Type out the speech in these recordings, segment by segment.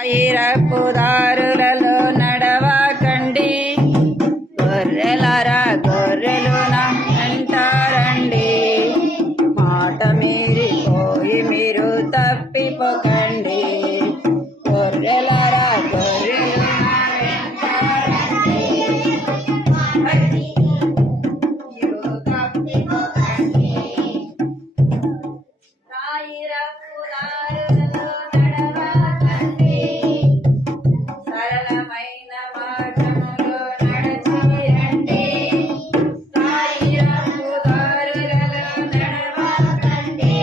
ఐరపు దారులలో నడవకండి, గొర్రెలారా గొర్రెలు నా వెంటారండి. మాట మీరిపోయి మీరు తప్పిపోకండి, గొర్రెలారా గొర్రెలు నా వెంటారండి. ఐరపు దారులలో నడవకండి, సరళమైన మార్గములో నడచి రండి. ఐరపు దారులలో నడవకండి,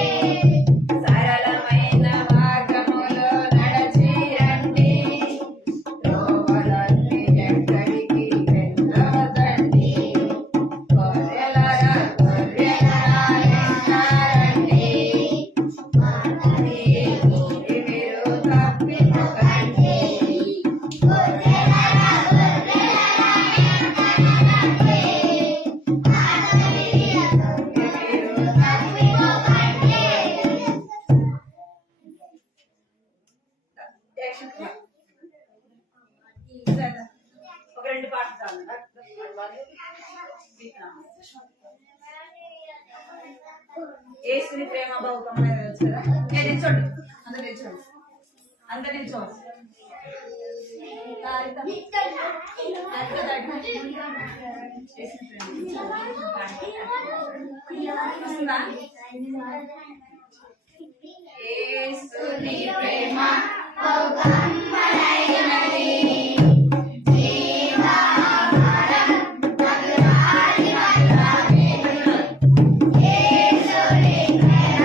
సరళమైన మార్గములో నడచి రండి. త్రోవలన్నీ ఎక్కడికి వెళ్ళవద్దండి, గొర్రెలారా గొర్రెలారా వెంటారండి. మీరు తప్పిపోకండి, గొర్రెలారా గొర్రెలారా వెంటారండి. మీరు తప్పిపోకండి. ఒక రెండు పాటలు యేసుని ప్రేమ బహుకమైన తెలుసు కదా. నిల్చోండి, అందరు నిల్చోండి, అందరు నిల్చోండి. యేసుని ప్రేమ బహుకమైనది, జీవాహారం మధురాది మధురమే. యేసుని ప్రేమ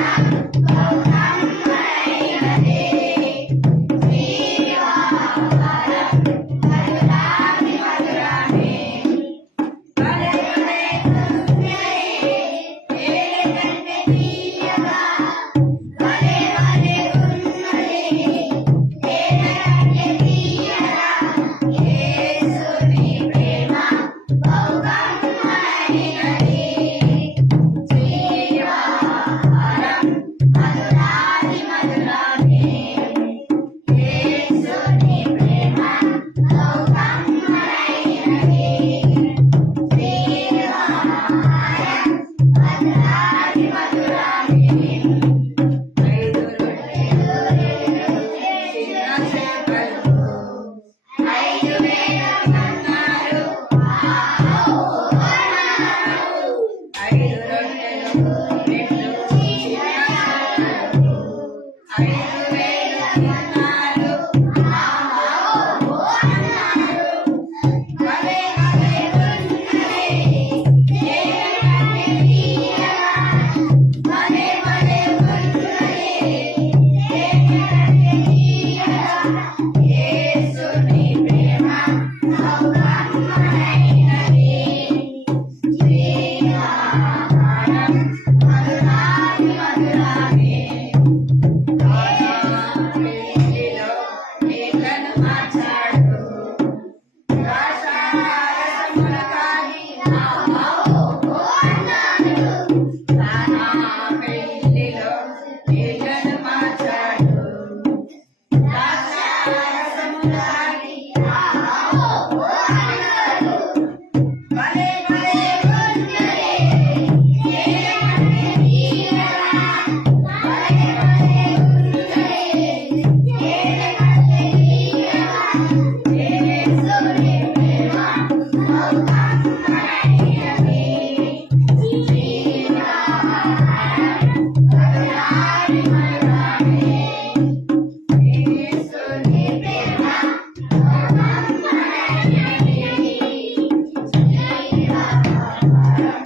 బహుకమైనది, జీవాహారం మధురాది మధురమే. భలే భలే ఉన్నది, ఏలి కంటే తీయగా. భలే భలే ఉన్నది, ఏలి కంటే తీయగా. యేసుని ప్రేమ బహుకమైనది, జీవాహారం మధురాది మధురమే. యేసుని ప్రేమ బహుకమైనది, జీవాహారం మధురాది మధురమే. ఐదు రొట్టెలు చిన్న చేపలు, 5,000 అన్నారు. ఐదు రొట్టెలు రెండు చిన్న చేపలు, 5,000 అన్నారు. భలే భలే ఉన్నది, ఏలి కంటే తీయగా. భలే భలే ఉన్నది, ఏలి కంటే తీయగా. యేసుని ప్రేమ బహుకమైనది, జీవాహారం మధురాది మధురమే. పెళ్లిలో ఏకను మార్చాడు, ద్రాక్షారసమున తాగి అన్నాడు. నా పెళ్లిలో ఏకను మార్చాడు, ద్రాక్షారసమున తాగి అన్నాడు. భలే భలే ఉన్నది, ఏలి కంటే తీయగా. భలే భలే ఉన్నది, ఏలి కంటే తీయగా. యేసుని ప్రేమ బహుకమైనది, జీవాహారం మధురాది మధురమే. యేసుని ప్రేమ బహుకమైనది, జీవాహారం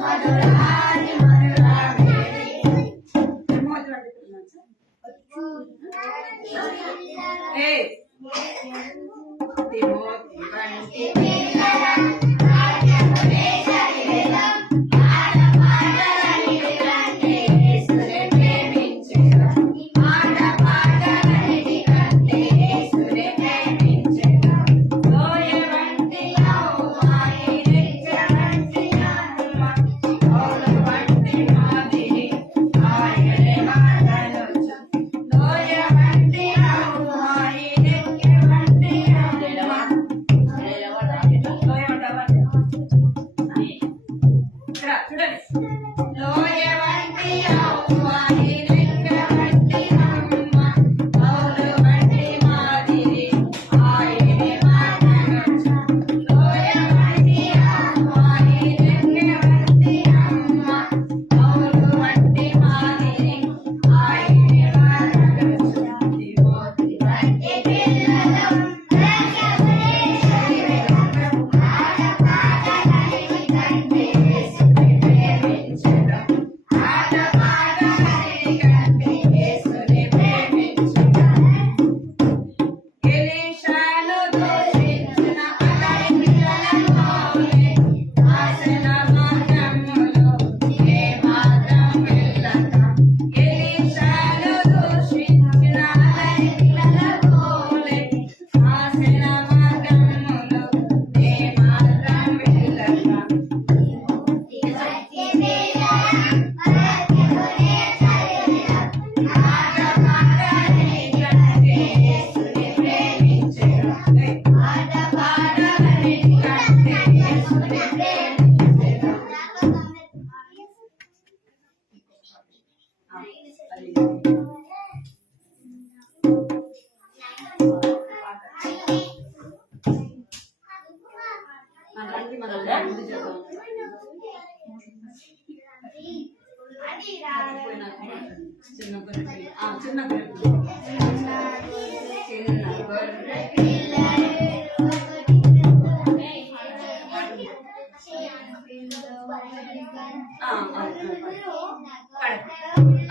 మధురాది మధురమే. తిమోతి వంటి పిల్లల రాజ్యమునే శరీరం, ఆడపాటలని కంటే యేసునే ప్రేమించెను. ఆడపాటలన్నిటి కంటే యేసునే ప్రేమించెను. లోయ వంటి యెహోవాయే, నిత్య వంటి ఆత్మ, పౌలు వంటి మాదిరి ఆయనే మాటలు. లోయ వంటి యెహోవాయే,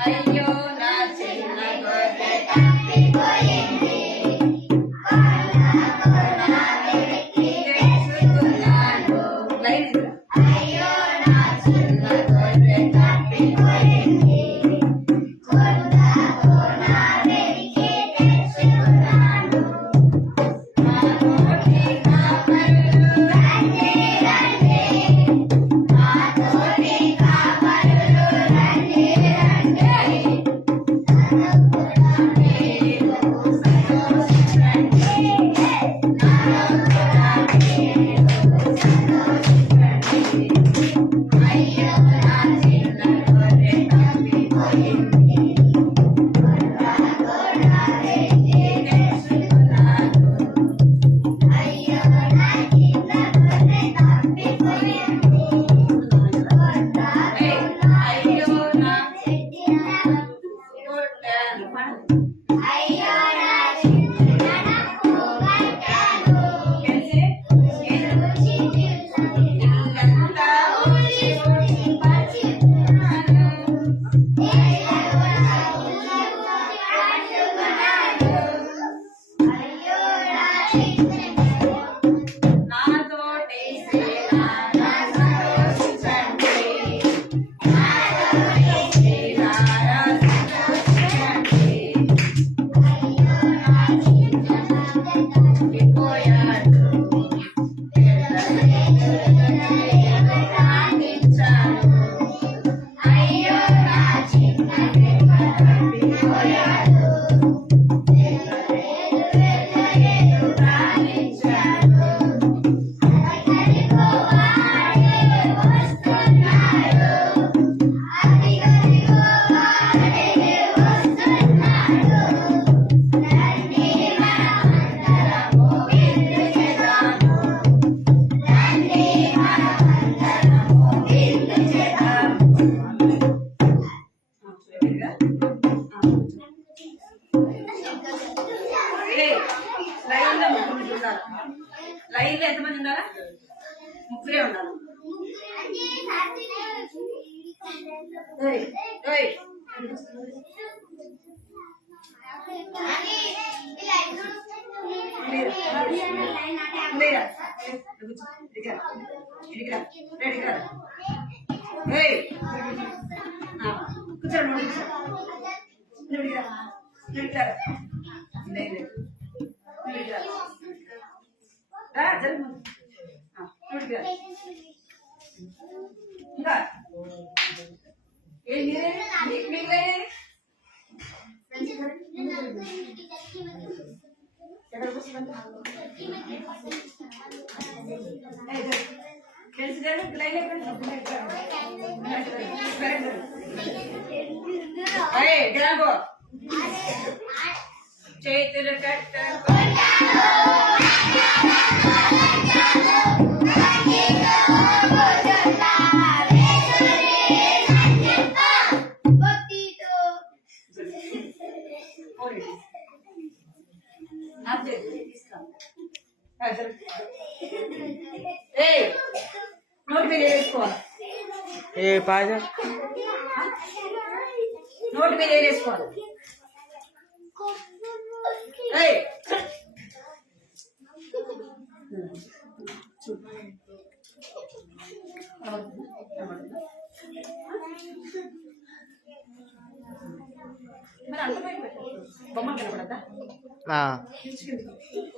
అయ్యో నా చిన్న గొర్రె తప్పిపోయింది అయ్యో నా చిన్న గొర్రె తప్పిపోయింది లైన్ లో ఎంతమంది ఉండాలా? ముగ్గురే ఉండాలి. చేతులు కట్ట నోటి మీద వేసుకోవాలి. నోటి మీద వేసుకోవాలి. మరి అంత బయట పెట్టాలి. బొమ్మలు కనపడద్దా?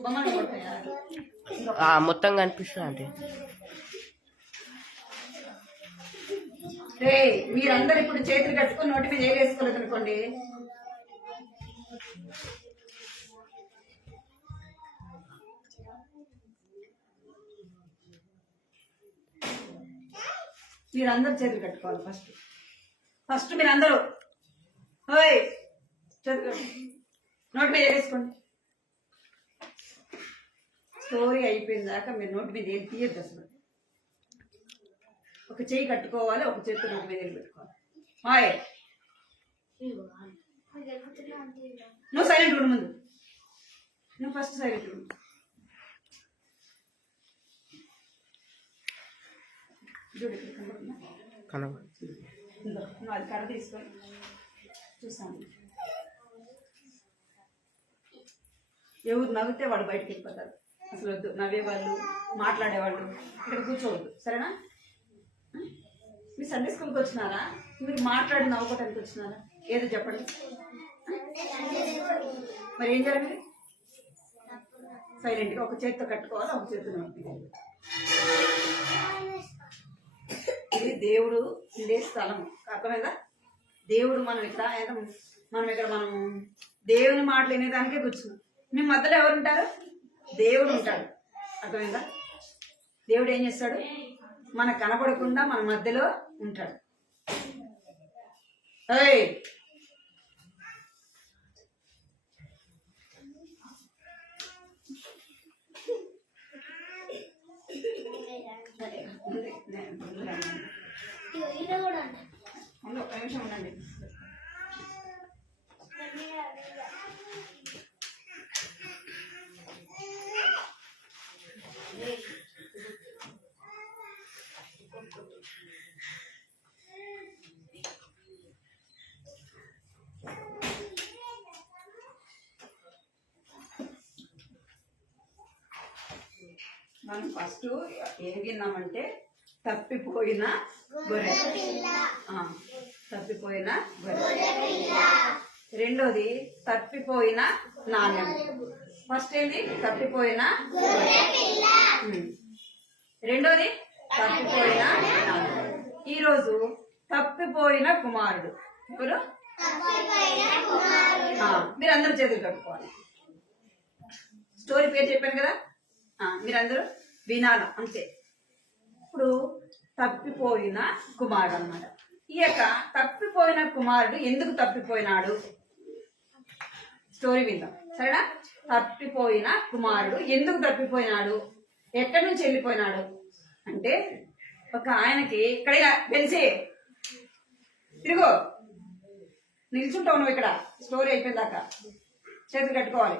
బొమ్మలు కనపడతాయా? మొత్తం కనిపిస్తుంది అంటే మీరందరూ ఇప్పుడు చేతులు కట్టుకొని నోటి మీద వేసుకోలేదు అనుకోండి, మీరందరూ చేతులు కట్టుకోవాలి. ఫస్ట్ మీరందరూ చేతులు నోటి మీద వేసుకోండి. స్టోరీ అయిపోయిన దాకా మీరు నోటి మీద ఏం తీయద్దు. అసలు ఒక చెయ్యి కట్టుకోవాలి, ఒక చేతి నోటి మీద పెట్టుకోవాలి. నువ్వు సైలెంట్ ఉండు. ముందు నువ్వు ఫస్ట్ సైలెంట్ ఉండు. నువ్వు అది కర్ర తీసుకొని చూసాను. ఎవరు నవ్వితే వాడు బయటకు వెళ్ళిపోతారు. అసలు వద్దు, నవ్వేవాళ్ళు మాట్లాడేవాళ్ళు ఇక్కడ కూర్చోవద్దు, సరేనా? మీరు సండే స్కూల్కి వచ్చినారా? మీరు మాట్లాడి నవ్వుకోవటానికి వచ్చినారా? ఏదో చెప్పండి. మరి ఏం జరిగింది? సైలెంట్గా ఒక చేతితో కట్టుకోవాలి, ఒక చేతితో నవ్వుతుంది. ఇది దేవుడు ఉండే స్థలం, అర్థమైందా? దేవుడు మనం ఇక్కడ దేవుని మాటలు వినేదానికే కూర్చున్నాం. మీ మధ్యలో ఎవరు ఉంటారు? దేవుడు ఉంటాడు, అర్థమైందా? దేవుడు ఏం చేస్తాడు? మనకు కనపడకుండా మన మధ్యలో ఉంటాడు. ఒక నిమిషం ఉండండి. మనం ఫస్ట్ ఏం విన్నామంటే తప్పిపోయిన గొర్రె. తప్పిపోయిన గొర్రె. రెండోది తప్పిపోయిన నాణ్యం. ఫస్ట్ ఏంటి? తప్పిపోయిన రెండోది తప్పిపోయిన నాణ్యం. ఈరోజు తప్పిపోయిన కుమారుడు. ఇప్పుడు మీరందరూ చేతులు కట్టుకోవాలి. స్టోరీ పేరు చెప్పాను కదా, మీరందరూ వినాలి అంతే. ఇప్పుడు తప్పిపోయిన కుమారుడు అన్నమాట. ఈ యొక్క తప్పిపోయిన కుమారుడు ఎందుకు తప్పిపోయినాడు? స్టోరీ విందాం, సరేనా? తప్పిపోయిన కుమారుడు ఎందుకు తప్పిపోయినాడు? ఎక్కడి నుంచి వెళ్ళిపోయినాడు అంటే, ఒక ఆయనకి ఇక్కడ వెలిసి తిరుగు నిల్చుంటావు నువ్వు ఇక్కడ. స్టోరీ అయిపోయిన దాకా చేతులు కట్టుకోవాలి,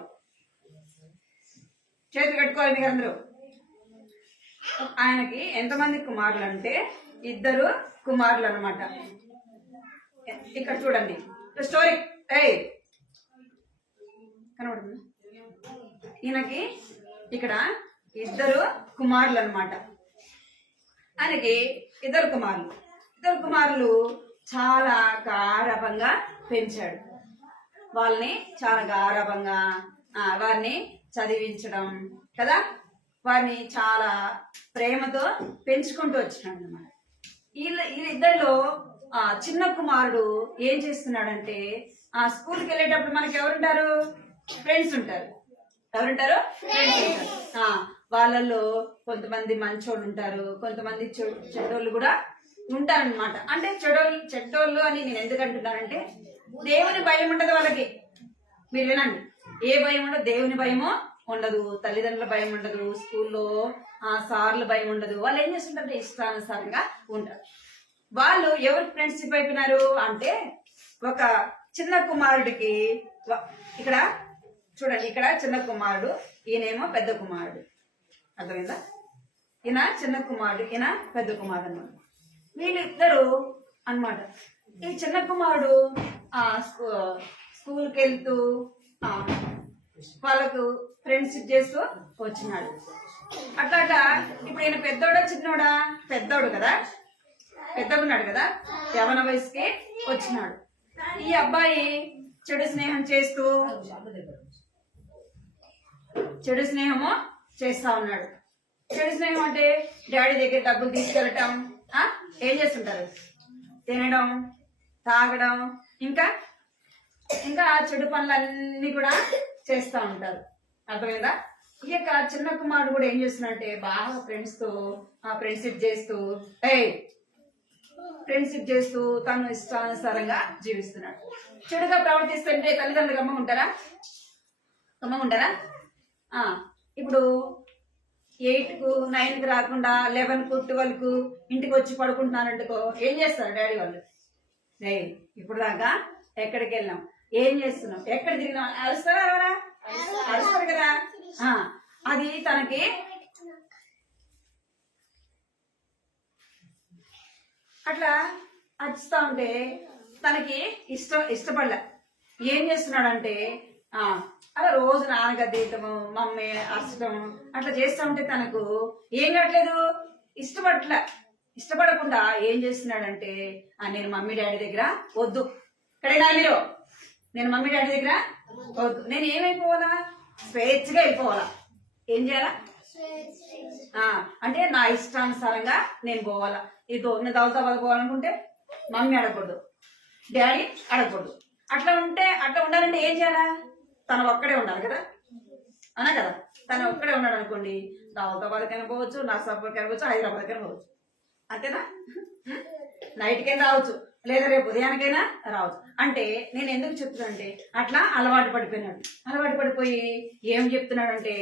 చేతులు కట్టుకోవాలి మీరందరూ. ఆయనకి ఎంతమంది కుమారులు అంటే 2 కుమారులు అన్నమాట. ఇక్కడ చూడండి స్టోరీ కనబడుతుంది. ఈయనకి ఇక్కడ 2 కుమారులు అన్నమాట. ఆయనకి 2 కుమారులు చాలా గారాబంగా పెంచాడు. వాళ్ళని చాలా గారాబంగా వారిని చదివించడం కదా, వారిని చాలా ప్రేమతో పెంచుకుంటూ వచ్చినాడు అన్నమాట. వీళ్ళిద్దరిలో చిన్న కుమారుడు ఏం చేస్తున్నాడంటే, స్కూల్కి వెళ్ళేటప్పుడు మనకి ఎవరుంటారు? ఫ్రెండ్స్ ఉంటారు. ఎవరుంటారు? ఫ్రెండ్స్ ఉంటారు. వాళ్ళల్లో కొంతమంది మంచోళ్ళు ఉంటారు, కొంతమంది చెడ్డోళ్ళు కూడా ఉంటారనమాట. అంటే చెడ్డోళ్ళు అని నేను ఎందుకు అంటున్నానంటే, దేవుని భయం ఉండదు వాళ్ళకి. మీరు వినండి, ఏ భయం ఉండదు, దేవుని భయమో ఉండదు, తల్లిదండ్రుల భయం ఉండదు, స్కూల్లో సార్ల భయం ఉండదు. వాళ్ళు ఏం చేస్తుంటారంటే ఇష్టానుసారంగా ఉంటారు. వాళ్ళు ఎవరు ఫ్రెండ్షిప్ అయిపోయినారు అంటే, ఒక చిన్న కుమారుడికి ఇక్కడ చూడండి, ఇక్కడ చిన్న కుమారుడు, ఈయనేమో పెద్ద కుమారుడు. అర్థమైందా? ఈయన చిన్న కుమారుడు, ఈయన పెద్ద కుమారుడు అన్నమాట. వీళ్ళిద్దరు అన్నమాట. ఈ చిన్న కుమారుడు స్కూల్కి వెళ్తూ వాళ్ళకు ఫ్రెండ్షిప్ చేస్తూ వచ్చినాడు. అట్లా ఇప్పుడు ఈయన పెద్దోడా చిన్నోడా? పెద్దోడు కదా, పెద్దగున్నాడు కదా, యవన వయసుకి వచ్చినాడు. ఈ అబ్బాయి చెడు స్నేహం చేస్తూ చెడు స్నేహము చేస్తా ఉన్నాడు. చెడు స్నేహం అంటే డాడీ దగ్గర డబ్బులు తీసుకెళ్ళటం, ఏం చేస్తుంటారు, తినడం, తాగడం, ఇంకా ఇంకా చెడు పనులన్నీ కూడా చేస్తూ ఉంటారు. అర్థమైందా? ఈ యొక్క చిన్న కుమారుడు కూడా ఏం చేస్తున్నాడంటే బాగా ఫ్రెండ్స్తో ఫ్రెండ్షిప్ చేస్తూ తను ఇష్టానుసారంగా జీవిస్తున్నాడు. చెడుగా ప్రవర్తిస్తుంటే తల్లిదండ్రులు గమ్మ ఉంటారా? ఇప్పుడు 8కు 9కు రాకుండా 11కు 12కు ఇంటికి వచ్చి పడుకుంటున్నారంటుకో, ఏం చేస్తారు డాడీ వాళ్ళు? ఇప్పుడు దాకా ఎక్కడికి వెళ్ళాం, ఏం చేస్తున్నాం, ఎక్కడ తిరిగినాం, అరుస్తారా? ఎవరా అరుస్తారు కదా. అది తనకి అట్లా అరుస్తా ఉంటే తనకి ఇష్టపడలే. ఏం చేస్తున్నాడంటే అలా రోజు నాన్నగద్దీయటము, మమ్మీ అరచడం అట్లా చేస్తూ ఉంటే తనకు ఏం కావట్లేదు, ఇష్టపడకుండా ఏం చేస్తున్నాడంటే నేను మమ్మీ డాడీ దగ్గర వద్దు, ఇక్కడైనా మీరు, నేను మమ్మీ డాడీ దగ్గర వద్దు, నేను ఏమైపోవాలా, స్వేచ్ఛగా వెళ్ళిపోవాలా. ఏం చేయాలా అంటే నా ఇష్టానుసారంగా నేను పోవాలా. నేను దౌలతాబాద్ పోవాలనుకుంటే మమ్మీ అడగకూడదు, డాడీ అడగకూడదు. అట్లా ఉండాలంటే ఏం చేయాలా, తను ఒక్కడే ఉండాలి కదా, అనా కదా. తను ఒక్కడే ఉన్నాడు అనుకోండి, దౌలతాబాద్కైనా పోవచ్చు, నర్సాపూర్కైనా పోవచ్చు, హైదరాబాద్కైనా పోవచ్చు. అంతేనా? నైట్కైనా రావచ్చు, లేదా రేపు ఉదయానికైనా రావచ్చు. అంటే నేను ఎందుకు చెప్తున్నానంటే అట్లా అలవాటు పడిపోయి ఏం చెప్తున్నాడంటే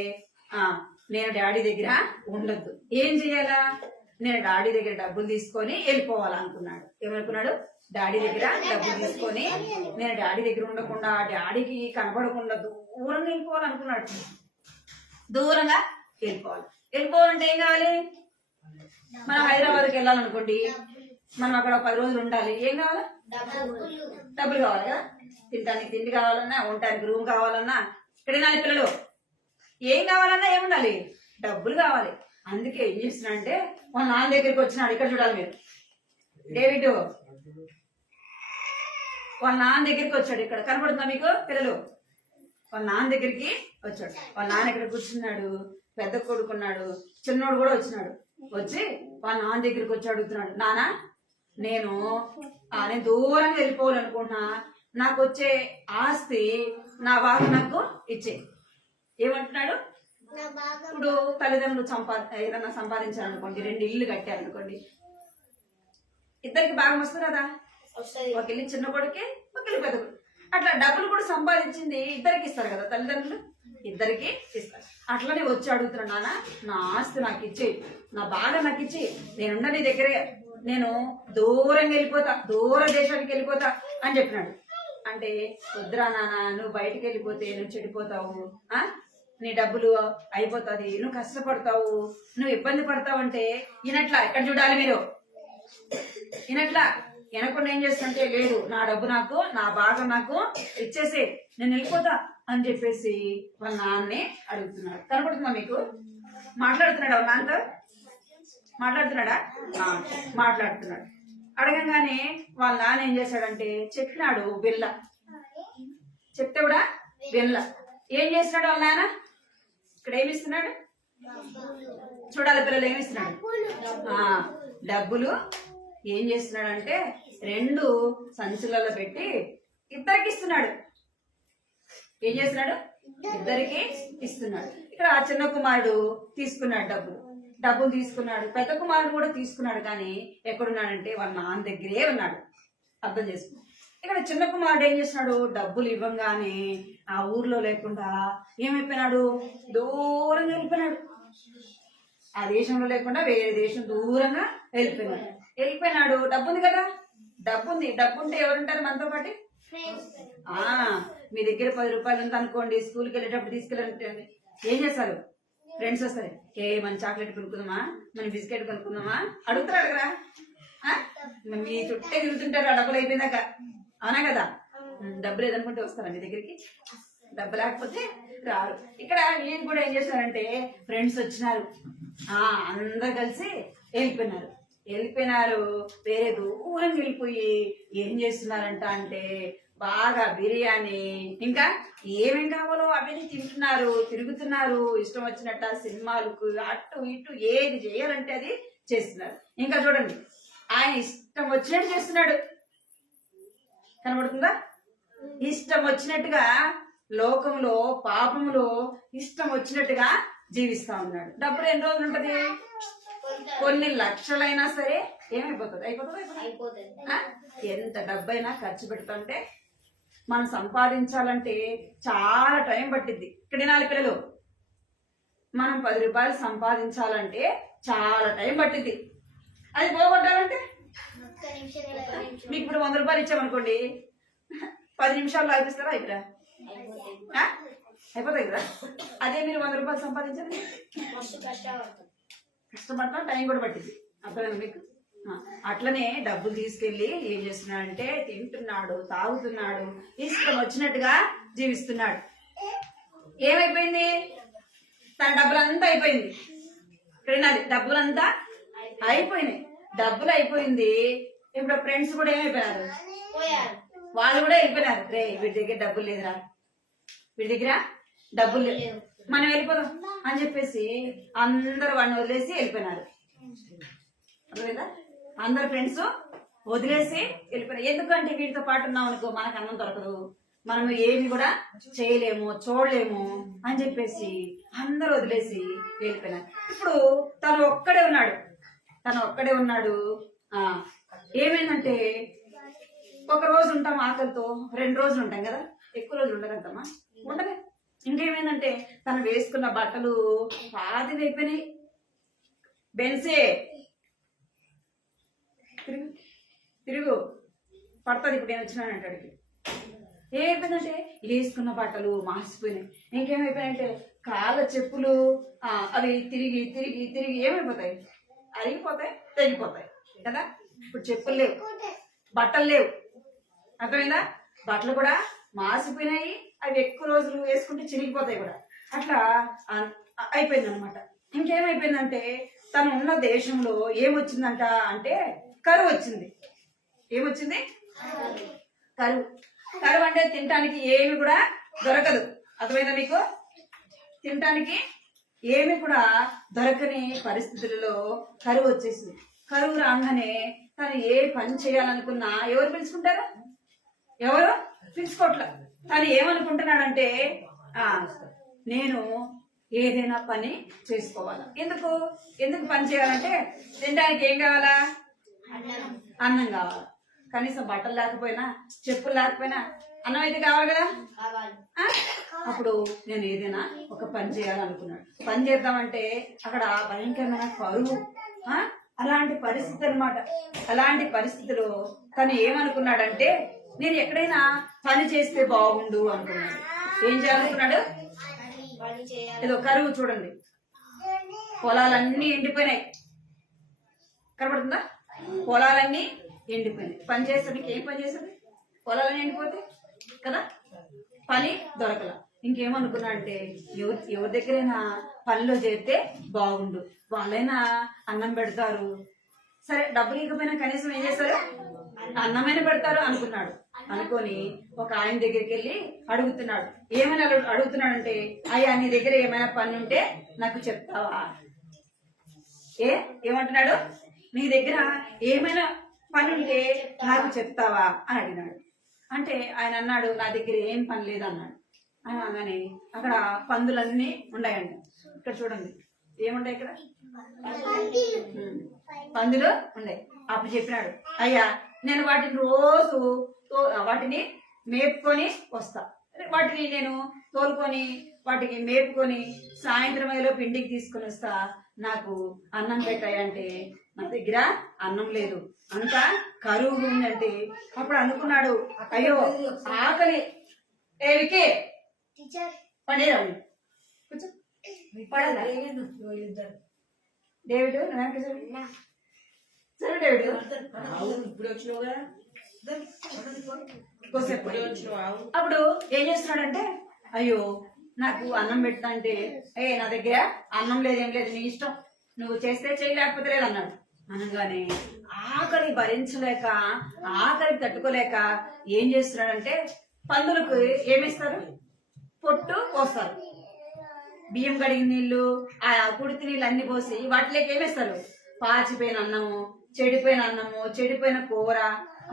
నేను డాడీ దగ్గర ఉండొద్దు. ఏం చెయ్యాలా, నేను డాడీ దగ్గర డబ్బులు తీసుకొని వెళ్ళిపోవాలనుకున్నాడు. ఏమనుకున్నాడు? డాడీ దగ్గర డబ్బులు తీసుకొని నేను డాడీ దగ్గర ఉండకుండా, డాడీకి కనపడకుండా దూరంగా వెళ్ళిపోవాలనుకున్నాడు. దూరంగా వెళ్ళిపోవాలంటే ఏం కావాలి, మనం హైదరాబాద్కి వెళ్ళాలనుకోండి, మనం అక్కడ 10 రోజులు ఉండాలి. ఏం కావాలి? డబ్బులు కావాలి కదా. తినడానికి తిండి కావాలన్నా, ఉండటానికి రూమ్ కావాలన్నా, ఇక్కడైనా పిల్లలు ఏం కావాలన్నా ఏముండాలి, డబ్బులు కావాలి. అందుకే ఏం చేస్తున్నాడంటే వాళ్ళ నాన్న దగ్గరికి వచ్చినాడు. ఇక్కడ చూడాలి మీరు, డేవిడ్ వాళ్ళ నాన్న దగ్గరికి వచ్చాడు. ఇక్కడ కనపడుతుందా మీకు పిల్లలు? వాళ్ళ నాన్న దగ్గరికి వచ్చాడు. వాళ్ళ నాన్న ఇక్కడ కూర్చున్నాడు. పెద్ద కొడుకున్నాడు, చిన్నోడు కూడా వచ్చినాడు. వచ్చి వాళ్ళ నాన్న దగ్గరికి వచ్చి అడుగుతున్నాడు, నాన్న నేను దూరంగా వెళ్ళిపోవాలనుకుంటున్నా, నాకు వచ్చే ఆస్తి నా బాగా నాకు ఇచ్చే. ఏమంటున్నాడు? ఇప్పుడు తల్లిదండ్రులు ఏదన్నా సంపాదించారనుకోండి, 2 ఇళ్ళు కట్టారనుకోండి, ఇద్దరికి భాగం వస్తుంది కదా. ఒక ఇల్లు చిన్న కొడుకే, ఒక ఇల్లు పెద్ద కొడుకు. అట్లా డబ్బులు కూడా సంపాదించింది ఇద్దరికి ఇస్తారు కదా తల్లిదండ్రులు, ఇద్దరికి ఇస్తారు. అట్లనే వచ్చి అడుగుతున్నాడు, నాన్న నా ఆస్తి నాకు ఇచ్చేయి, నా బాగా నాకు ఇచ్చేయి, నేనున్న నీ దగ్గరే, నేను దూరంగా వెళ్ళిపోతా, దూర దేశానికి వెళ్ళిపోతా అని చెప్పినాడు. అంటే వద్దురా నాన్న, నువ్వు బయటికి వెళ్ళిపోతే నువ్వు చెడిపోతావు, నీ డబ్బులు అయిపోతుంది, నువ్వు కష్టపడతావు, నువ్వు ఇబ్బంది పడతావు అంటే ఈయనట్లా. ఎక్కడ చూడాలి మీరు? ఈయనట్లా వినకుండా ఏం చేస్తుంటే, లేదు నా డబ్బు నాకు, నా భాగం నాకు ఇచ్చేసే, నేను వెళ్ళిపోతా అని చెప్పేసి వాళ్ళ నాన్నే అడుగుతున్నాడు. కనపడుతుందా మీకు? మాట్లాడుతున్నాడు వాళ్ళ నాన్నతో? మాట్లాడుతున్నాడా? మాట్లాడుతున్నాడు. అడగంగానే వాళ్ళ నాన్న ఏం చేశాడంటే చెప్పినాడు బిల్ల. చెప్తే కూడా బిల్ల. ఏం చేస్తున్నాడు వాళ్ళ నాన్న? ఇక్కడ ఏమిస్తున్నాడు చూడాలి పిల్లలు, ఏమిస్తున్నాడు? డబ్బులు ఏం చేస్తున్నాడంటే 2 సంచులలో పెట్టి ఇద్దరికి ఇస్తున్నాడు. ఏం చేస్తున్నాడు? ఇద్దరికి ఇస్తున్నాడు. ఇక్కడ ఆ చిన్న కుమారుడు తీసుకున్నాడు, డబ్బులు తీసుకున్నాడు. పెద్ద కుమారుడు కూడా తీసుకున్నాడు. కానీ ఎక్కడున్నాడంటే వాళ్ళ నాన్న దగ్గరే ఉన్నాడు. అర్థం చేసుకున్నాడు. ఇక్కడ చిన్న కుమారుడు ఏం చేస్తున్నాడు? డబ్బులు ఇవ్వంగానే ఆ ఊర్లో లేకుండా ఏమైపోయినాడు? దూరంగా వెళ్ళిపోయినాడు. ఆ దేశంలో లేకుండా వేరే దేశం దూరంగా వెళ్ళిపోయినాడు. డబ్బు ఉంది కదా, డబ్బు ఉంటే ఎవరుంటారు మనతో పాటు? ఆ, మీ దగ్గర 10 రూపాయలు ఉంది అనుకోండి, స్కూల్కి వెళ్ళేటప్పుడు తీసుకెళ్ళండి, ఏం చేస్తారు? ఫ్రెండ్స్ వస్తారు, మన చాక్లెట్ కొనుక్కుందామా, మన బిస్కెట్ కొనుక్కుందామా అడుగుతారు, అడగరా? మీ చుట్టే తిరుగుతుంటారు ఆ డబ్బులు అయిపోయిందాక, అవునా కదా? డబ్బులు ఏదనుకుంటే వస్తారా మీ దగ్గరికి? డబ్బు లేకపోతే రారు. ఇక్కడ నేను కూడా ఏం చేస్తున్నారంటే, ఫ్రెండ్స్ వచ్చినారు, అందరు కలిసి వెళ్ళిపోయినారు, వేరే దూరం వెళ్ళిపోయి ఏం చేస్తున్నారంట అంటే బాగా బిర్యానీ ఇంకా ఏమేం కావాలో అవన్నీ తింటున్నారు, తిరుగుతున్నారు, ఇష్టం వచ్చినట్ట సినిమాలకు అటు ఇటు ఏది చేయాలంటే అది చేస్తున్నారు. ఇంకా చూడండి, ఆయన ఇష్టం వచ్చినట్టు చేస్తున్నాడు, కనబడుతుందా? ఇష్టం వచ్చినట్టుగా లోకంలో పాపంలో ఇష్టం వచ్చినట్టుగా జీవిస్తా ఉన్నాడు. డబ్బులు ఎన్ని రోజులు ఉంటది? కొన్ని లక్షలైనా సరే ఏమైపోతుంది? అయిపోతుంది. ఎంత డబ్బైనా ఖర్చు పెడుతుంటే మనం సంపాదించాలంటే చాలా టైం పట్టిద్ది. ఇక్కడ 4 పిల్లలు మనం 10 రూపాయలు సంపాదించాలంటే చాలా టైం పట్టిద్ది. అది పోగొట్టాలంటే మీకు ఇప్పుడు 100 రూపాయలు ఇచ్చామనుకోండి, 10 నిమిషాల్లో అయిపిస్తారా? అయిపోతాయి కదా. అదే మీరు 100 రూపాయలు సంపాదించాలి, కష్టపడటం టైం కూడా పట్టింది. అర్థమైంది మీకు? అట్లనే డబ్బులు తీసుకెళ్ళి ఏం చేస్తున్నాడంటే తింటున్నాడు, తాగుతున్నాడు, ఇష్టం వచ్చినట్టుగా జీవిస్తున్నాడు. ఏమైపోయింది? తన డబ్బులంతా అయిపోయింది. ఇక్కడ డబ్బులంతా అయిపోయినాయి. డబ్బులు అయిపోయింది. ఇప్పుడు ఫ్రెండ్స్ కూడా ఏమైపోయినారు? వాళ్ళు కూడా వెళ్ళిపోయినారు. రే వీడి దగ్గర డబ్బులు లేదురా, వీడి దగ్గర డబ్బులు లేవు, మనం వెళ్ళిపోదాం అని చెప్పేసి అందరు వాడిని వదిలేసి వెళ్ళిపోయినారు. అర్థమైందా? అందరు ఫ్రెండ్స్ వదిలేసి వెళ్ళిపోయినారు. ఎందుకంటే వీటితో పాటు ఉన్నాం అనుకో మనకు అన్నం దొరకదు, మనము ఏమి కూడా చేయలేము, చూడలేము అని చెప్పేసి అందరు వదిలేసి వెళ్ళిపోయినారు. ఇప్పుడు తను ఒక్కడే ఉన్నాడు. ఏమైందంటే ఒక రోజు ఉంటాం ఆకలితో, 2 రోజులు ఉంటాం కదా, ఎక్కువ రోజులు ఉండదంటమ్మా, ఉండలే. ఇంకేమైందంటే తను వేసుకున్న బట్టలు పాతివి అయిపోయినాయి. బెన్సే తిరుగు పడుతుంది, ఇప్పుడు నేను వచ్చినానంటే ఏమైపోయిందంటే వేసుకున్న బట్టలు మార్చిపోయినాయి. ఇంకేమైపోయినాయంటే కాళ్ళ చెప్పులు అవి తిరిగి తిరిగి తిరిగి ఏమైపోతాయి? అరిగిపోతాయి, తెగిపోతాయి కదా. ఇప్పుడు చెప్పులు లేవు, బట్టలు లేవు, అర్థమైందా? బట్టలు కూడా మాసిపోయినాయి, అవి ఎక్కువ రోజులు వేసుకుంటే చిరిగిపోతాయి కూడా. అట్లా అయిపోయింది అనమాట. ఇంకేమైపోయిందంటే తను ఉన్న దేశంలో ఏమొచ్చిందంట అంటే కరువు వచ్చింది. ఏమొచ్చింది? కరువు అంటే తినటానికి ఏమి కూడా దొరకదు. అర్థమైందా మీకు? తినటానికి ఏమి కూడా దొరకని పరిస్థితులలో కరువు వచ్చేసింది. కరువు రాగానే తను ఏ పని చేయాలనుకున్నా ఎవరు పిలుచుకుంటారు? ఎవరు పిలుచుకోవట్లే. తను ఏమనుకుంటున్నాడంటే నేను ఏదైనా పని చేసుకోవాలా. ఎందుకు పని చేయాలంటే తినడానికి ఏం కావాలా? అన్నం కావాలా. కనీసం బట్టలు లేకపోయినా, చెప్పులు లేకపోయినా అన్నం అయితే కావాలి కదా. అప్పుడు నేను ఏదైనా ఒక పని చేయాలనుకున్నాడు. పని చేద్దామంటే అక్కడ భయంకరమైన కరువు, అలాంటి పరిస్థితి అనమాట. అలాంటి పరిస్థితిలో తను ఏమనుకున్నాడంటే నేను ఎక్కడైనా పని చేస్తే బాగుండు అనుకున్నాడు. ఏం చేయాలనుకున్నాడు? ఏదో కరువు చూడండి, పొలాలన్నీ ఎండిపోయినాయి, కనబడుతుందా? పొలాలన్నీ ఎండిపోయినాయి. పని చేస్తానికి ఏం పని చేస్తుంది? పొలాలన్నీ ఎండిపోతాయి కదా, పని దొరకల. ఇంకేమనుకున్నా అంటే ఎవరి దగ్గరైనా పనిలో చేస్తే బాగుండు, వాళ్ళైనా అన్నం పెడతారు, సరే డబ్బులు ఇకపోయినా కనీసం ఏం చేస్తారు? అన్నమైన పెడతారు అనుకున్నాడు. అనుకొని ఒక ఆయన దగ్గరికి వెళ్ళి అడుగుతున్నాడు. ఏమైనా అడుగుతున్నాడంటే, అయ్యా నీ దగ్గర ఏమైనా పని ఉంటే నాకు చెప్తావా? ఏమంటున్నాడు? నీ దగ్గర ఏమైనా పని ఉంటే నాకు చెప్తావా అని అడిగినాడు. అంటే ఆయన అన్నాడు, నా దగ్గర ఏం పని లేదన్నాడు. అని అనగానే అక్కడ పందులన్నీ ఉన్నాయండి. ఇక్కడ చూడండి ఏముంటాయి, ఇక్కడ పందులు ఉన్నాయి. అప్పుడు చెప్పినాడు, అయ్యా నేను వాటిని మేపుకొని వస్తా, వాటిని నేను తోలుకొని వాటికి మేపుకొని సాయంత్రం అయ్యేలోపు ఇంటికి తీసుకొని వస్తా, నాకు అన్నం పెట్టాయంటే నా దగ్గర అన్నం లేదు, అంత కరువు ఉందంటే అప్పుడు అనుకున్నాడు, అయ్యో ఆకలి. ఏ వికే పడేరా కూర్చో. పడదా డేవిడ్ సరే డేవిడ్ అప్పుడు ఏం చేస్తున్నాడంటే, అయ్యో నాకు అన్నం పెడతా అంటే, నా దగ్గర అన్నం లేదు, ఏం లేదు, నీ ఇష్టం, నువ్వు చేస్తే చేయి లేకపోతే లేదు అన్నాడు. అనగానే ఆకలి భరించలేక, ఆకలి తట్టుకోలేక ఏం చేస్తున్నాడంటే, పందులకు ఏమిస్తారు, పొట్టు పోస్తారు. బియ్యం కడిగిన నీళ్లు, ఆ కుడితి నీళ్ళు అన్ని పోసి వాటిలోకి ఏమేస్తారు, పాచిపోయిన అన్నము, చెడిపోయిన అన్నము, చెడిపోయిన కూర.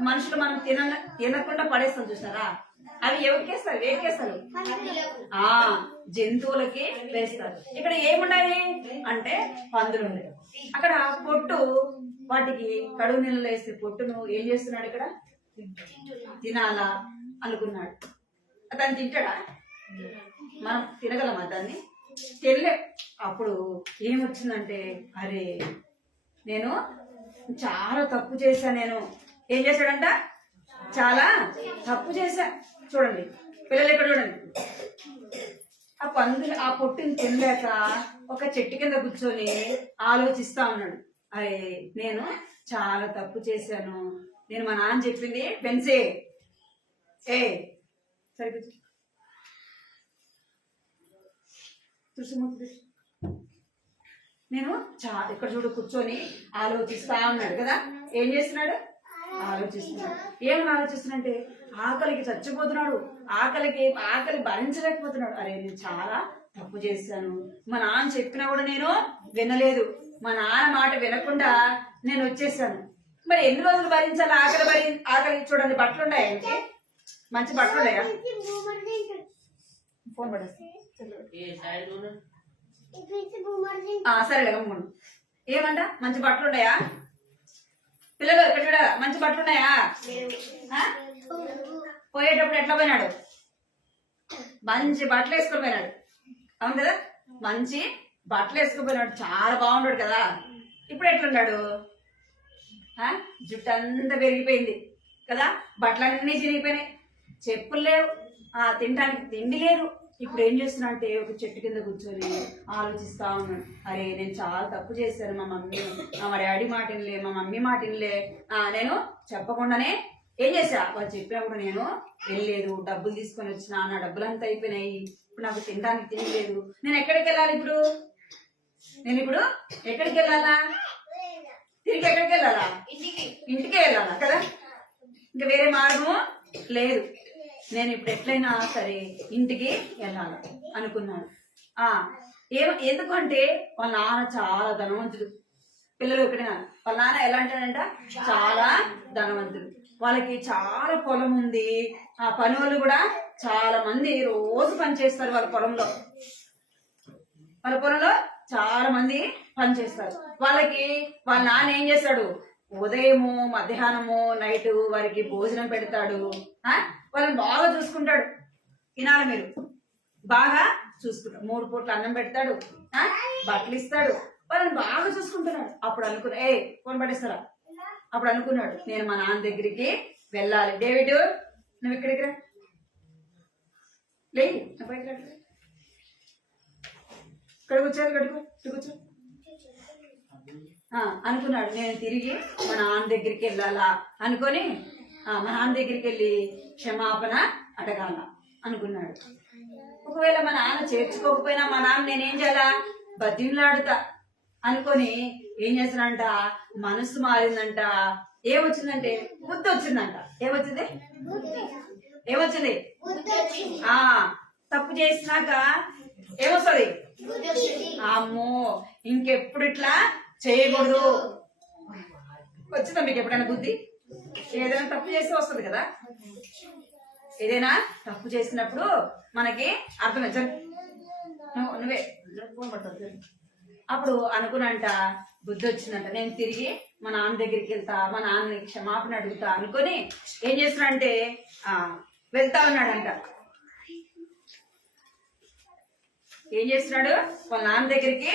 మనుషులు మనం తినకుండా పడేస్తాం చూసారా, అవి ఎవరికేస్తారు, వేకేస్తారు, జంతువులకి వేస్తారు. ఇక్కడ ఏముండాలి అంటే పందులు ఉన్నాయి. అక్కడ పొట్టు, వాటికి కడుగు నీళ్ళు వేస్తే పొట్టును ఏం చేస్తున్నాడు, ఇక్కడ తినాలా అనుకున్నాడు. దాన్ని తింటాడా, మనం తినగలమా దాన్ని, తెల్లే. అప్పుడు ఏమొచ్చిందంటే, అరే నేను చాలా తప్పు చేశా, నేను ఏం చేశాడంట, చాలా తప్పు చేశా. చూడండి పిల్లలు ఇక్కడ చూడండి, ఆ పందులు ఆ పొట్టుని తినలేక ఒక చెట్టు కింద కూర్చొని ఆలోచిస్తా ఉన్నాడు, అరే నేను చాలా తప్పు చేశాను, నేను మా నాన్న చెప్పింది పెన్సే సరే నేను ఇక్కడ చూడు కూర్చొని ఆలోచిస్తా ఉన్నాడు కదా. ఏం చేస్తున్నాడు, ఆలోచిస్తున్నాడు. ఏమని ఆలోచిస్తున్నాడంటే, ఆకలికి చచ్చిపోతున్నాడు, ఆకలి భరించలేకపోతున్నాడు. అరే నేను చాలా తప్పు చేశాను, మా నాన్న చెప్పినా కూడా నేను వినలేదు, మా నాన్న మాట వినకుండా నేను వచ్చేసాను. మరి ఎన్ని రోజులు భరించాలి ఆకలి చూడండి, బట్టలు ఉన్నాయా, మంచి బట్టలు ఉన్నాయా, ఫోన్ పడేస్తా సరే గమ్ముడు. ఏమంట, మంచి బట్టలు ఉన్నాయా పిల్లలు, ఇక్కడ చూడ మంచి బట్టలు ఉన్నాయా, పోయేటప్పుడు ఎట్లా పోయినాడు, మంచి బట్టలు వేసుకొని పోయినాడు, అవును కదా, మంచి బట్టలు వేసుకొని పోయినాడు, చాలా బాగున్నాడు కదా. ఇప్పుడు ఎట్లున్నాడు, జుట్టు అంతా పెరిగిపోయింది కదా, బట్టలన్నీ చిరిగిపోయినాయి, చెప్పులు లేవు, తినడానికి తిండి లేదు. ఇప్పుడు ఏం చేస్తున్నా అంటే, ఒక చెట్టు కింద కూర్చొని ఆలోచిస్తా ఉన్నాడు, అరే నేను చాలా తప్పు చేశాను, మా డాడీ మాట వినలే, మా మమ్మీ మాట వినలే, నేను చెప్పకుండానే ఏం చేశా, వాళ్ళు చెప్పినప్పుడు నేను వెళ్ళలేదు, డబ్బులు తీసుకొని వచ్చిన, నా డబ్బులు అంతా అయిపోయినాయి, ఇప్పుడు నాకు తినడానికి తినలేదు, నేను ఎక్కడికి వెళ్ళాలి, నేను ఇప్పుడు ఎక్కడికి వెళ్ళాలా, తిరిగి ఎక్కడికి వెళ్ళాలా, ఇంటికే వెళ్ళాలా కదా, ఇంకా వేరే మార్గం లేదు, నేను ఇప్పుడు ఎట్లయినా సరే ఇంటికి వెళ్ళాలి అనుకున్నాడు. ఎందుకంటే వాళ్ళ నాన్న చాలా ధనవంతుడు. పిల్లలు ఎక్కడైనా వాళ్ళ నాన్న ఎలా అంటాడంట, చాలా ధనవంతుడు, వాళ్ళకి చాలా పొలం ఉంది, ఆ పని వాళ్ళు కూడా చాలా మంది రోజు పని చేస్తారు, వాళ్ళ పొలంలో చాలా మంది పని చేస్తారు. వాళ్ళ నాన్న ఏం చేస్తాడు, ఉదయము మధ్యాహ్నము నైట్ వారికి భోజనం పెడతాడు, వాళ్ళని బాగా చూసుకుంటాడు. వినాలి మీరు, బాగా చూసుకుంటాడు, 3 పూట్ల అన్నం పెడతాడు, బట్టలు ఇస్తాడు, వాళ్ళని బాగా చూసుకుంటున్నాడు. అప్పుడు అనుకున్నా, ఫోన్ పడేస్తారా, అప్పుడు అనుకున్నాడు, నేను మా నాన్న దగ్గరికి వెళ్ళాలి. డేవిడ్ నువ్వు ఇక్కడికి రా, లే నా పైకి రా, ఇక్కడ కూర్చో అనుకున్నాడు. నేను తిరిగి మా నాన్న దగ్గరికి వెళ్ళాలా అనుకొని మా నాన్న దగ్గరికి వెళ్ళి క్షమాపణ అడగాల అనుకున్నాడు. ఒకవేళ మా నాన్న చేర్చుకోకపోయినా మా నాన్న నేనేం చేయాలా, బతిమలాడుతా అనుకొని ఏం చేస్తానంట, మనసు మారిందంట. ఏమొచ్చిందంటే బుద్ధి వచ్చిందంట. ఏమొచ్చింది తప్పు చేసినాక ఏమొస్తుంది, అమ్మో ఇంకెప్పుడు ఇట్లా చేయకూడదు. వచ్చిందా మీకు ఎప్పుడైనా బుద్ధి? ఏదైనా తప్పు చేస్తే వస్తుంది కదా. ఏదైనా తప్పు చేసినప్పుడు మనకి అర్థమైంది, నువ్వే అప్పుడు అనుకున్నంట బుద్ధి వచ్చిందంట, నేను తిరిగి మా నాన్న దగ్గరికి వెళ్తా, మా నాన్నని క్షమాపణ అడుగుతా అనుకొని ఏం చేస్తున్నాడంటే వెళ్తా ఉన్నాడంట. ఏం చేస్తున్నాడు, వాళ్ళ నాన్న దగ్గరికి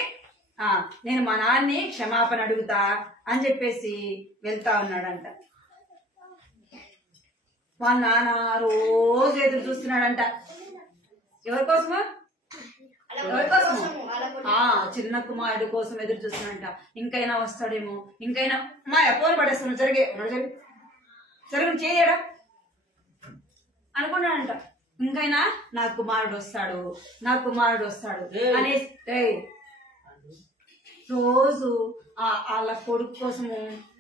నేను మా నాన్ని క్షమాపణ అడుగుతా అని చెప్పేసి వెళ్తా ఉన్నాడంట. వాళ్ళ నాన్న రోజు ఎదురు చూస్తున్నాడంట. ఎవరి కోసము? ఎవరి కోసము? చిన్న కుమారుడు కోసం ఎదురు చూస్తున్నాడంట. ఇంకైనా వస్తాడేమో, ఇంకైనా మా ఎప్పుడు పడేస్తాను జరుగు చేయడా అనుకున్నాడంట. ఇంకైనా నా కుమారుడు వస్తాడు, నా కుమారుడు వస్తాడు అనేసి రోజు వాళ్ళ కొడుకు కోసము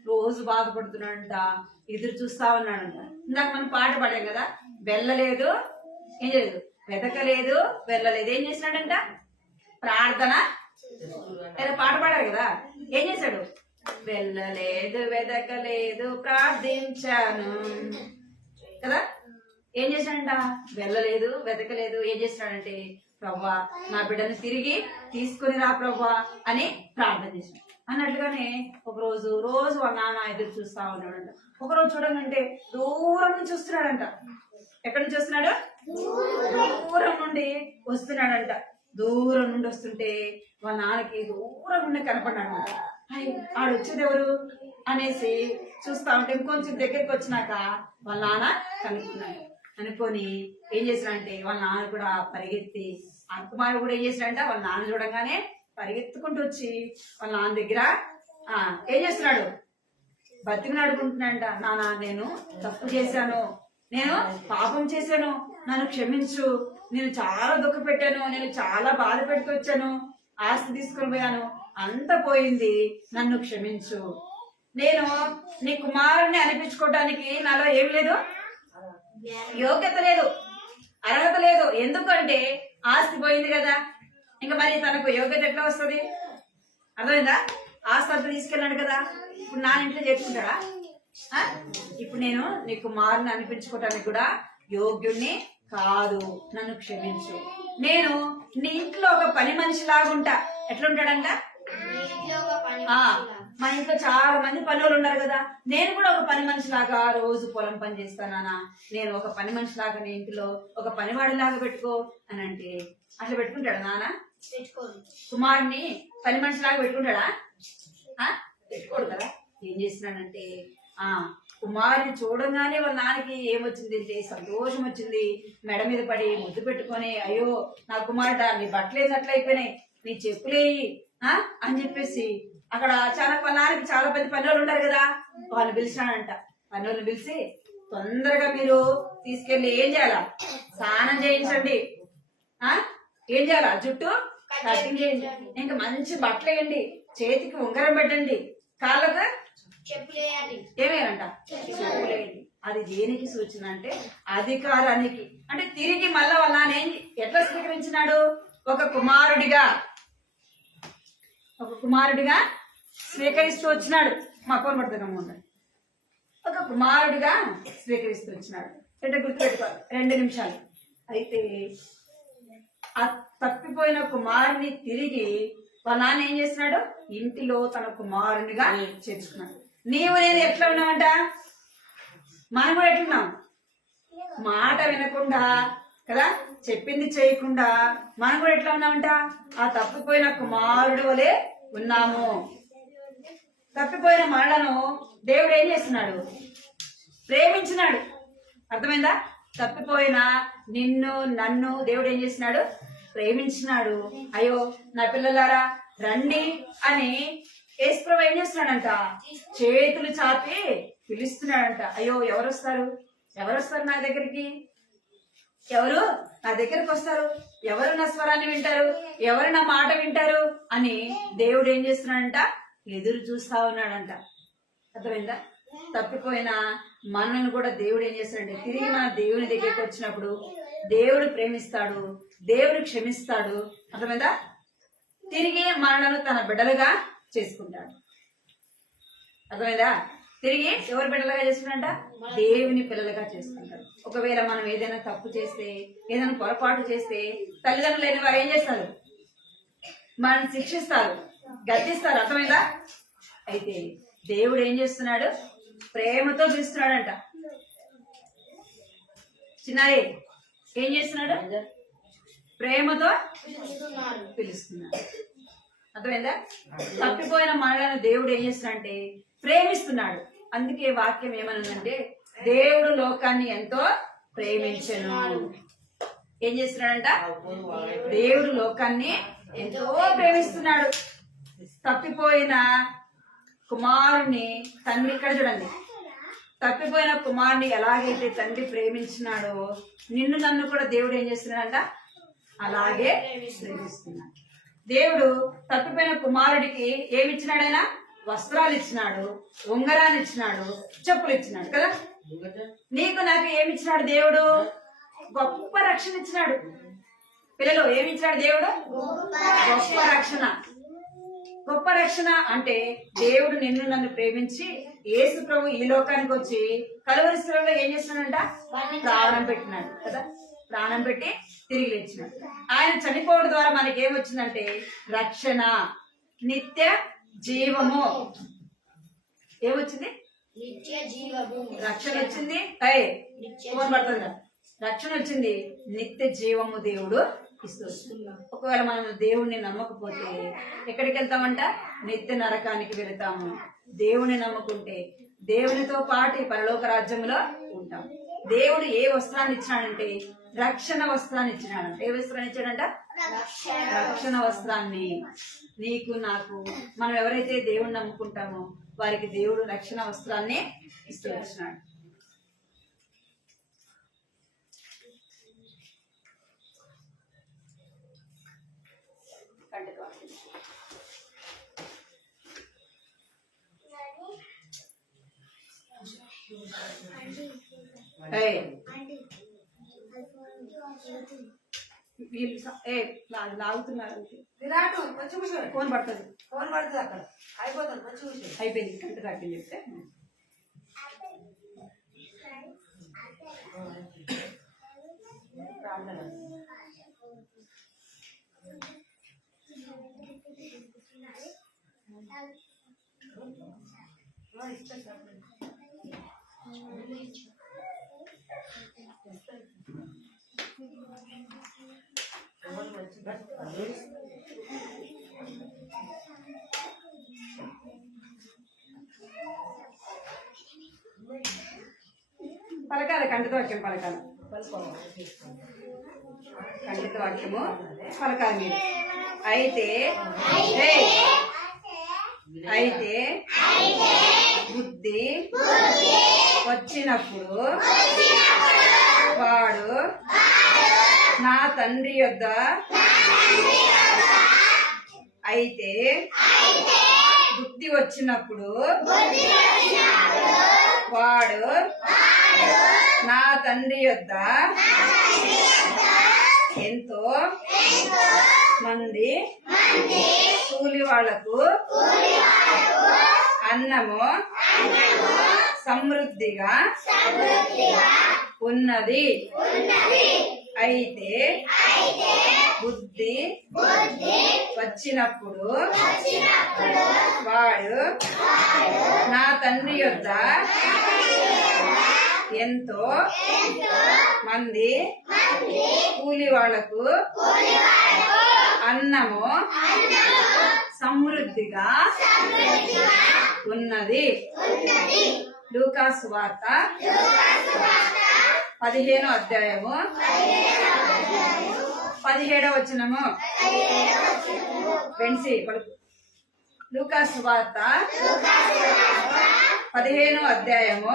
రోజు బాధపడుతున్నాడంట, ఎదురు చూస్తా ఉన్నాడంట. ఇందాక మనం పాట పాడాం కదా, వెళ్ళలేదు ఏం చేయలేదు, వెతకలేదు వెళ్ళలేదు, ఏం చేసినాడంట? ప్రార్థన ఏదో పాట పాడారు కదా, ఏం చేశాడు? వెళ్ళలేదు వెతకలేదు ప్రార్థించాను కదా. ఏం చేశాడంట? వెళ్ళలేదు వెతకలేదు, ఏం చేసినాడంటే ప్రవ్వా నా బిడ్డను తిరిగి తీసుకుని రా ప్రవ్వా అని ప్రార్థన చేశాడు. అన్నట్లుగానే రోజు వాళ్ళ నాన్న ఎదురు చూస్తా ఉన్నాడంట. ఒకరోజు చూడాలంటే దూరం నుంచి వస్తున్నాడంట. ఎక్కడి నుంచి వస్తున్నాడు? దూరం నుండి వస్తున్నాడంట. దూరం నుండి వస్తుంటే వాళ్ళ నాన్నకి దూరం నుండి కనపడ్డాడు. ఆడు వచ్చేది ఎవరు అనేసి చూస్తా ఉంటే ఇంకొంచెం దగ్గరికి వచ్చినాక వాళ్ళ నాన్న కనుక్కున్నాడు. అనుకొని ఏం చేసినాడంటే వాళ్ళ నాన్న కూడా పరిగెత్తి, ఆ కుమారుడు కూడా ఏం చేసినాడంట, వాళ్ళ నాన్న చూడంగానే పరిగెత్తుకుంటూ వచ్చి వాళ్ళ నాన్న దగ్గర ఏం చేస్తున్నాడు? బతికిని అడుగుంటున్నాడంట. నాన్న నేను తప్పు చేశాను, నేను పాపం చేశాను, నన్ను క్షమించు, నేను చాలా దుఃఖ పెట్టాను, నేను చాలా బాధ పెట్టుకొచ్చాను, ఆస్తి తీసుకొని పోయాను, అంత పోయింది, నన్ను క్షమించు, నేను నీ కుమారుని అనిపించుకోవడానికి నాలో ఏం లేదు, యోగ్యత లేదు, అర్హత లేదు. ఎందుకంటే ఆస్తి పోయింది కదా, ఇంకా మరి తనకు యోగ్యత ఎట్లా వస్తుంది? అర్థమైందా? ఆస్తి అంతా తీసుకెళ్ళాడు కదా, ఇప్పుడు నా ఇంట్లో చేసుకుంటాడా? ఇప్పుడు నేను నీ కుమారుని అనిపించుకోవటానికి కూడా యోగ్యుణ్ణి కాదు, నన్ను క్షమించు, నేను నీ ఇంట్లో ఒక పని మనిషి లాగుంటా. ఎట్లుంటాడంట? మా ఇంట్లో చాలా మంది పనులు ఉన్నారు కదా, నేను కూడా ఒక పని మనిషి లాగా రోజు పొలం పని చేస్తానా, నేను ఒక పని మనిషి లాగా నీ ఇంట్లో ఒక పనివాడి లాగా పెట్టుకో అని అంటే అట్లా పెట్టుకుంటాడా నాన్న? కుమారుని పని మనిషి లాగా పెట్టుకుంటాడా? పెట్టుకోడు కదా. ఏం చేస్తున్నాడంటే కుమారుని చూడంగానే వాళ్ళ నాన్నకి ఏమొచ్చింది అంటే సంతోషం వచ్చింది. మెడ మీద పడి ముద్దు పెట్టుకొని, అయ్యో నా కుమారుడా నీ బట్టలేసి అట్లా అయిపోయినాయి, నీ చెప్పులేయి అని చెప్పేసి అక్కడ చాలా వాళ్ళ నాన్నకి చాలా పెద్ద పనులు ఉంటారు కదా, వాళ్ళు పిలిచినాడంట. పనులను పిలిచి తొందరగా మీరు తీసుకెళ్లి ఏం చేయాలా? స్నానం చేయించండి. ఏం చేయాలా? జుట్టు కటింగ్ చేయండి, ఇంకా మంచి బట్టలు వేయండి, చేతికి ఉంగరం పెట్టండి, కాళ్ళకు ఏమేనంట చెప్పులేయండి. అది దేనికి సూచన అంటే అధికారానికి. అంటే తిరిగి మళ్ళా వాళ్ళ నాన్న ఎట్లా స్వీకరించినాడు? ఒక కుమారుడిగా స్వీకరిస్తూ వచ్చినాడు. మా ఫోన్ పడుతుంది. ఒక కుమారుడిగా స్వీకరిస్తూ వచ్చినాడు. అంటే గుర్తుపెట్టుకోవాలి 2 నిమిషాలు. అయితే ఆ తప్పిపోయిన కుమారుని తిరిగి వాళ్ళ నాన్న ఏం చేస్తున్నాడు? ఇంటిలో తన కుమారునిగా చేర్చుకున్నాడు. నీవు నేను ఎట్లా ఉన్నామంట? మనం కూడా ఎట్లున్నాం? మాట వినకుండా కదా, చెప్పింది చేయకుండా మనం కూడా ఎట్లా ఉన్నామంట? ఆ తప్పిపోయిన కుమారుడు వలె ఉన్నాము. తప్పిపోయిన మనలను దేవుడు ఏం చేస్తున్నాడు? ప్రేమించినాడు. అర్థమైందా? తప్పిపోయిన నిన్ను నన్ను దేవుడు ఏం చేస్తున్నాడు? ప్రేమించినాడు. అయ్యో నా పిల్లలారా రండి అని యేసుప్రభు ఏం చేస్తున్నాడంట? చేతులు చాపి పిలుస్తున్నాడంట. అయ్యో ఎవరు వస్తారు నా దగ్గరికి? ఎవరు నా దగ్గరికి వస్తారు? ఎవరు నా స్వరాన్ని వింటారు? ఎవరు నా మాట వింటారు అని దేవుడు ఏం చేస్తున్నాడంట? ఎదురు చూస్తా ఉన్నాడంట. అర్థమైందా? తప్పిపోయిన మనల్ని కూడా దేవుడు ఏం చేస్తాడంటే తిరిగి మన దేవుని దగ్గరికి వచ్చినప్పుడు దేవుడు ప్రేమిస్తాడు, దేవుడు క్షమిస్తాడు. అర్థమైందా? తిరిగి మనలను తన బిడ్డలుగా చేసుకుంటాడు. అర్థమైందా? తిరిగి ఎవరి బిడ్డలుగా చేసుకుంటాడంట? దేవుని పిల్లలుగా చేసుకుంటాడు. ఒకవేళ మనం ఏదైనా తప్పు చేస్తే, ఏదైనా పొరపాటు చేస్తే తల్లిదండ్రులు లేని వారు ఏం చేస్తారు? మనల్ని శిక్షిస్తారు, గద్దిస్తారు. అర్థమైందా? అయితే దేవుడు ఏం చేస్తున్నాడు? ప్రేమతో పిలుస్తున్నాడంట. చిన్నారి ఏం చేస్తున్నాడు? ప్రేమతో పిలుస్తున్నాడు. అర్థమైందా? తప్పిపోయిన మనలను దేవుడు ఏం చేస్తున్నాడంటే ప్రేమిస్తున్నాడు. అందుకే వాక్యం ఏమనుందంటే దేవుడు లోకాన్ని ఎంతో ప్రేమించెను. ఏం చేస్తున్నాడంట? దేవుడు లోకాన్ని ఎంతో ప్రేమిస్తున్నాడు. తప్పిపోయిన కుమారుని తండ్రి, ఇక్కడ చూడండి, తప్పిపోయిన కుమారుని ఎలాగైతే తండ్రి ప్రేమించినాడో నిన్ను నన్ను కూడా దేవుడు ఏం చేస్తున్నాడంట? అలాగే ప్రేమిస్తున్నాడు. దేవుడు తప్పిపోయిన కుమారుడికి ఏమి ఇచ్చినాడైనా? వస్త్రాలు ఇచ్చినాడు, ఉంగరాన్ని ఇచ్చినాడు, చెప్పులు ఇచ్చినాడు కదా. నీకు నాకు ఏమి ఇచ్చినాడు దేవుడు? గొప్ప రక్షణ ఇచ్చినాడు. పిల్లలు ఏమి ఇచ్చినాడు దేవుడు? గొప్ప రక్షణ. గొప్ప రక్షణ అంటే దేవుడు నిన్ను నన్ను ప్రేమించి యేసు ప్రభు ఈ లోకానికి వచ్చి కలువరి శిలువలో ఏం చేస్తున్నాడంట? ప్రాణం పెట్టినాడు కదా. ప్రాణం పెట్టి తిరిగి లేచినాడు. ఆయన చనిపోవడం ద్వారా మనకి ఏమొచ్చిందంటే రక్షణ, నిత్య జీవము. ఏమొచ్చింది? రక్షణ వచ్చింది. రక్షణ వచ్చింది, నిత్య జీవము దేవుడు ఇస్తున్నాడు. ఒకవేళ మనం దేవుణ్ణి నమ్మకపోతే ఎక్కడికి వెళ్తామంట? నిత్య నరకానికి వెళతాము. దేవుని నమ్ముకుంటే దేవునితో పాటు పరలోక రాజ్యంలో ఉంటాం. దేవుడు ఏ వస్త్రాన్ని ఇచ్చినాడంటే రక్షణ వస్త్రాన్ని ఇచ్చినాడంట. ఏ వస్త్రాన్ని ఇచ్చాడంట? రక్షణ వస్త్రాన్ని. నీకు నాకు, మనం ఎవరైతే దేవుణ్ణి నమ్ముకుంటామో వారికి దేవుడు రక్షణ వస్త్రాన్ని ఇస్తూ వచ్చినాడు. లాగుతున్నారు. ఫోన్ పడుతుంది అక్కడ. అయిపోయింది గంట దాకా చెప్తే. పలకాలి, కంటితో వాక్యం పలకాలి. కంటితో వాక్యము పలకాలి మీరు. అయితే బుద్ధి వచ్చినప్పుడు వాడు నా తండ్రి యొద్ద, అయితే బుద్ధి వచ్చినప్పుడు వాడు నా తండ్రి యొద్ద ఎంతో మంది కూలి వాళ్లకు అన్నము సమృద్ధిగా ఉన్నది. అయితే బుద్ధి వచ్చినప్పుడు వాడు నా తండ్రి యొద్ద ఎంతో మంది కూలి వాళ్లకు అన్నము సమృద్ధిగా ఉన్నది. లూకా సువార్త 15వ అధ్యాయము 17వ వచనము. ఫ్రెండ్స్, లూకా సువార్త 15వ అధ్యాయము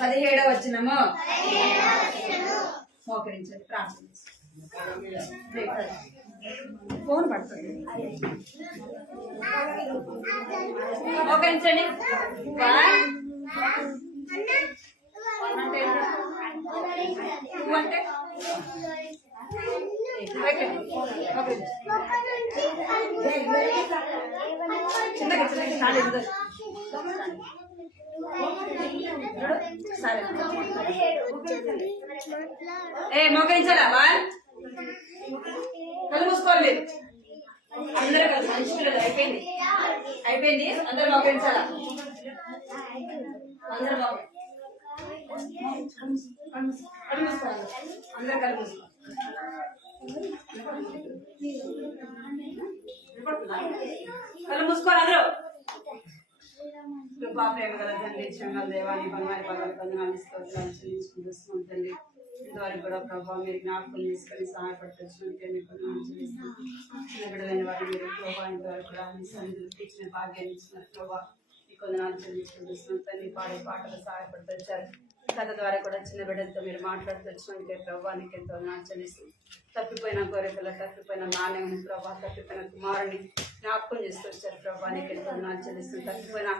17వ వచనము. మోకరించండి, ప్రార్థన. ఫోన్ పడుతుంది, మోకరించండి. చిన్నగా సరే, మోకరించాలా? కళ్ళు మూసుకోవాలి. అందరూ కలిసి మంచి అయిపోయింది. అందరూ మోకరించాలా? అందరూ కళ్ళు మూసుకోవాలి. అందరూ కళ్ళు మూసుకోవాలి. కళ్ళు మూసుకోరు అందరూ. కృపా ప్రేమ గల తండ్రి, క్షమల దేవాన్ని బంగారు పదాలు పొందనాన్ని స్తోత్రాలు చెల్లించుకుంటున్నాం తండ్రి. ఇంతవరకు కూడా ప్రభావ మీరు జ్ఞాపకం తీసుకొని సహాయపడుతున్నట్టే మీకు బిడ్డలైన వారు మీరు ప్రభావ ఇంతవరకు కూడా మీ సన్నిధులు ఇచ్చిన భాగ్యాన్ని ఇచ్చిన ప్రభావ ఈ కొందనాలు చెల్లించుకుంటున్నాం తండ్రి. పాడే పాటలు సహాయపడుతూ వచ్చారు. కథ ద్వారా కూడా చిన్న బిడ్డలతో మీరు మాట్లాడుతూ వచ్చినందుకే ప్రభావానికి ఎంతో చెల్లిస్తూ తప్పిపోయిన కోరికలు, తప్పిపోయిన నాణ్యం ప్రభావ, తప్పిపోయిన కుమారుని జ్ఞాపకం చేస్తూ వచ్చారు. ప్రభావానికి ఎంతో చెల్లిస్తుంది. తప్పిపోయిన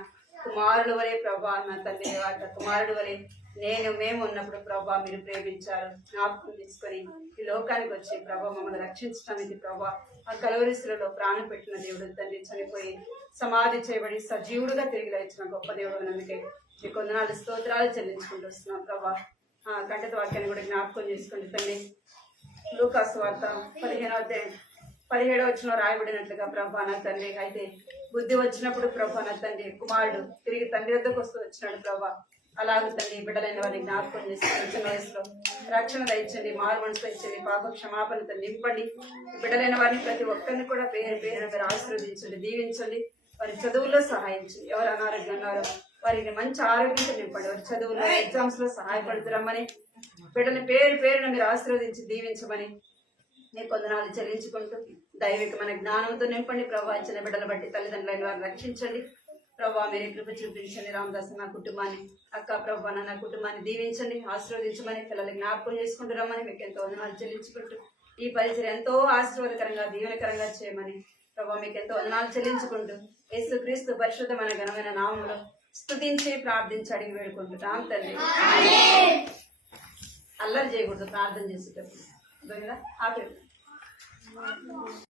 కుమారుడు వరే ప్రభా నా తండ్రి, వాటి కుమారుడు వరే మేము ఉన్నప్పుడు ప్రభా మీరు ప్రేమించారు. జ్ఞాపకం తీసుకొని ఈ లోకానికి వచ్చి ప్రభా మమ్మల్ని రక్షించడానికి ప్రభా ఆ కలవరిస్తులలో ప్రాణం పెట్టిన దేవుడు తండ్రి. చనిపోయి సమాధి చేయబడి సజీవుడుగా తిరిగి లేచిన గొప్ప దేవుడు అందుకే మీ కొందనాలు స్తోత్రాలు చెల్లించుకుంటూ వస్తున్నాం ప్రభా. కంటత వాక్యాన్ని కూడా జ్ఞాపకం చేసుకోండి తండ్రి. లూకాసు వార్త 17వ వచనంలో రాయబడినట్లుగా ప్రభా నా తండ్రి, అయితే బుద్ధి వచ్చినప్పుడు ప్రభా నా తండ్రి కుమారుడు తిరిగి తండ్రి వద్దకు వస్తూ వచ్చినాడు ప్రభా. అలాగే తండ్రి బిడ్డలైన వారిని జ్ఞాపకం చేసుకుని చిన్న వయసులో రక్షణ దయచండి, మారు మనసు ఇచ్చండి, పాప క్షమాపణతో నింపండి. బిడ్డలైన వారిని ప్రతి ఒక్కరిని కూడా పేరు పేరున మీరు ఆశీర్వదించండి, దీవించండి. వారి చదువుల్లో సహాయించండి. ఎవరు అనారోగ్యం ఉన్నారో వారికి మంచి ఆరోగ్యంతో నింపండి. వారి చదువుల్లో ఎగ్జామ్స్ లో సహాయపడుతురమ్మని బిడ్డని పేరు పేరున మీరు ఆశీర్వదించి దీవించమని నీ కొందనాలు చెల్లించుకుంటూ దైవికమైన జ్ఞానంతో నింపండి ప్రభా. చిన్న బిడ్డలు బట్టి తల్లిదండ్రులైన వారిని రక్షించండి ప్రభా. మీరు కృప చూపించండి. రామదాస్ నా కుటుంబాన్ని, అక్క ప్రభా నా కుటుంబాన్ని దీవించండి, ఆశీర్వదించమని పిల్లలు జ్ఞాపకం చేసుకుంటూ రమ్మని మీకు ఎంతో వందనాలు చెల్లించుకుంటూ ఈ పరిచయం ఎంతో ఆశీర్వాదకరంగా దీవెనకరంగా చేయమని ప్రభా మీకు ఎంతో వందనాలు చెల్లించుకుంటూ యేసుక్రీస్తు పరిశుద్ధమైన ఘనమైన నామములో స్తుతించి ప్రార్థించి అడిగి వేడుకుంటున్నాం తండ్రి. అల్లరి చేయకూడదు ప్రార్థన చేసేటప్పుడు. ఆపేది